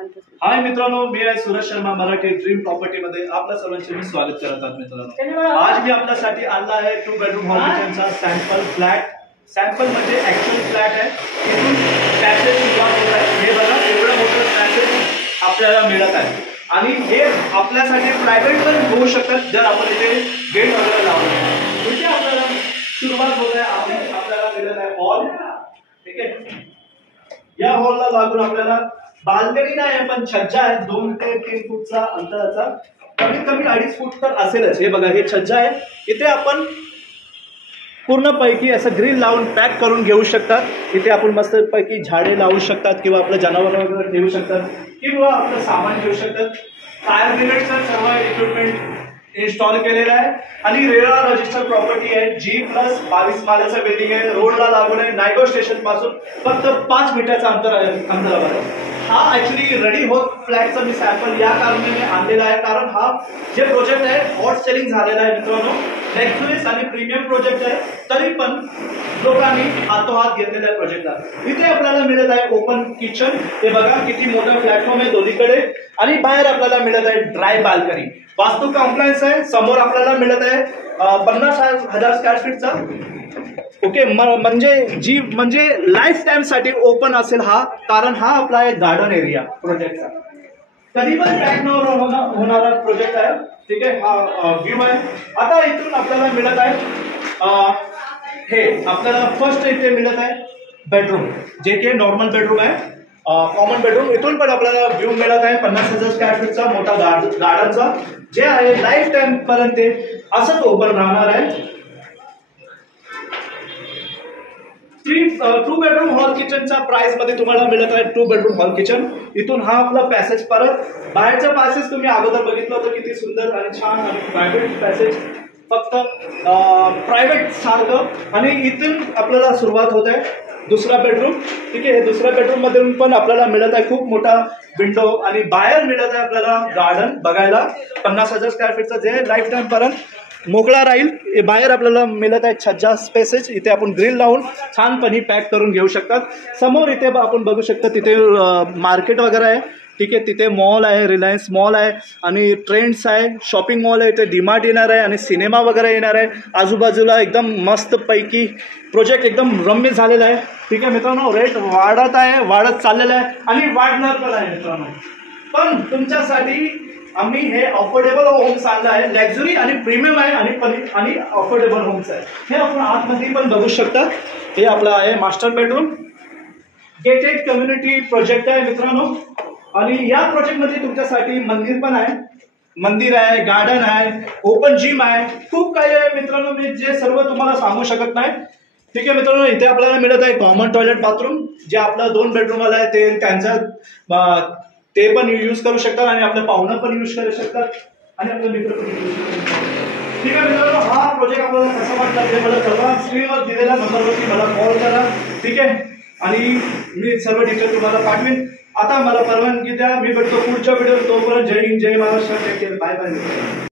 हाय मित्रांनो, मी आहे Suraj Sharma. Marathi dream property मध्ये आपल्या सर्वांचे मी स्वागत करत आहे. मित्रांनो, आज मी आपल्यासाठी आणला आहे 2 बेडरूम हॉल किचनचा सॅम्पल फ्लॅट. सॅम्पल म्हणजे ऍक्च्युअल फ्लॅट आहे. इथून पॅसेज सुरुवात होत आहे. हे बघा, एवढं मोठं पॅसेज आपल्याला मिळत आहे आणि हे आपल्यासाठी प्रायव्हेट पण होऊ शकतात जर आपण इथे गेट वगैरे लावलं. इथे आपल्याला सुरुवात होत आहे. आपल्याला मिळत आहे हॉल. ठीक आहे, या हॉलला लागून आपल्याला बाल्कनी नाही पण छज्जा आहे 2 ते 3 फूटचा अंतराचा. कमीत कमी 2.5 फूट तर असेलच. हे बघा, हे छज्जा आहे. इथे आपण पूर्णपैकी असं ग्रिल लावून पॅक करून घेऊ शकतात. इथे आपण मस्तपैकी झाडे लावू शकतात किंवा आपलं जनावर वगैरे ठेवू शकतात किंवा आपलं सामान ठेवू शकतात. फायर ब्रिगेडचं सर्व इक्विपमेंट इन्स्टॉल केलेलं आहे आणि रेरा रजिस्टर प्रॉपर्टी आहे. G+22 माल्याचं बिल्डिंग आहे. रोडला लागून आहे. नायगाव स्टेशन पासून फक्त 5 मिनिटाचा अंतरावर आहे. हा ऍक्च्युली रेडी होत फ्लॅटचा मी सॅम्पल या कारणाने आणलेला आहे, कारण हा जे प्रोजेक्ट आहे हॉट सेलिंग झालेला आहे मित्रांनो. लक्झुरियस आणि प्रीमियम प्रोजेक्ट आहे, तरी पण लोकांनी हातोहात घेतलेल्या प्रोजेक्टला. इथे आपल्याला मिळत आहे ओपन किचन. हे बघा किती मोठा प्लॅटफॉर्म आहे दोन्हीकडे आणि बाहेर आपल्याला मिळत आहे ड्राय बाल्कनी. वास्तू कॉम्प्लायन्स आहे. समोर आपल्याला मिळत आहे 50,000 स्क्वेअर फीटचा. ओके, म्हणजे लाईफ टाइम साठी ओपन असेल हा, कारण हा आपला आहे गार्डन एरिया प्रोजेक्टचा. कधी पण पॅक न होणारा प्रोजेक्ट आहे. ठीक आहे, हा व्ह्यू आहे. आता इथून आपल्याला मिळत आहे हे आपल्याला फर्स्ट इथे मिळत आहे बेडरूम, जे की नॉर्मल बेडरूम आहे, कॉमन बेडरूम. इथून पण आपल्याला व्ह्यू मिळत आहे 50,000 स्क्वेअर फीटचा मोठा गार्डनचा, जे आहे लाईफ टाइम पर्यंत असंच ओपन राहणार आहे. 2 बेडरूम हॉल किचनच्या प्राइस मध्ये तुम्हाला मिळत आहे 2 बेडरूम हॉल किचन. इथून हा आपला पॅसेज. परत बाहेरचा पॅसेज तुम्ही अगोदर बघितलं होतं किती सुंदर आणि छान आणि प्रायव्हेट पॅसेज, फक्त प्रायव्हेट सारखं. आणि इथून आपल्याला सुरुवात होत आहे दुसरा बेडरूम. ठीक आहे, दुसऱ्या बेडरूम मध्ये पण आपल्याला मिळत आहे खूप मोठा विंडो आणि बाहेर मिळत आहे आपल्याला गार्डन बघायला 50,000 स्क्वेअर फीटचा, जे लाईफ टाइम पर्यंत मोकळा राहील. बाहेर आपल्याला मिळत आहे छज्जा स्पेसेस. इथे आपण ग्रिल लावून छानपणे पॅक करून घेऊ शकतात. समोर इथे आपण बघू शकता तिथे मार्केट वगैरे आहे. ठीक आहे, तिथे मॉल आहे, रिलायन्स मॉल आहे आणि ट्रेंड्स आहे, शॉपिंग मॉल आहे. इथे डीमार्ट येणार आहे आणि सिनेमा वगैरे येणार आहे. आजूबाजूला एकदम मस्तपैकी प्रोजेक्ट एकदम रम्य झालेला आहे. ठीक आहे मित्रांनो, रेट वाढत चाललेला आहे आणि वाढणार पण आहे मित्रांनो. पण तुमच्यासाठी आम्ही हे अफोर्डेबल होम्स आणलं आहे. लक्झुरी आणि प्रीमियम आहे आणि अफोर्डेबल होम्स आहे. हे आपण आतमध्ये पण बघू शकता. हे आपलं आहे master bedroom. Gated community project आहे मित्रांनो. आणि या प्रोजेक्टमध्ये तुमच्यासाठी मंदिर पण आहे. मंदिर आहे, गार्डन आहे, ओपन जिम आहे, खूप काही आहे मित्रांनो. मी जे सर्व तुम्हाला सांगू शकत नाही. ठीक आहे मित्रांनो, इथे आपल्याला मिळत आहे कॉमन टॉयलेट बाथरूम, जे आपलं 2 बेडरूम वाला आहे. ते पण यूज करू शकतात आणि आपल्या पाहुणं पण यूज करू शकतात आणि आपले मित्र पण यूज करू शकतात. ठीक आहे मित्रांनो, हा प्रोजेक्ट आपल्याला कसा वाटला ते मला कळवा. स्क्रीनवर दिलेल्या नंबरवरती मला कॉल करा. ठीक आहे, आणि मी सर्व डिटेल तुम्हाला पाठवेन. आता मला परवानगी द्या, मी भेटतो पुढच्या व्हिडिओ. तोपर्यंत जय हिंद, जय Maharashtra, take care, bye bye.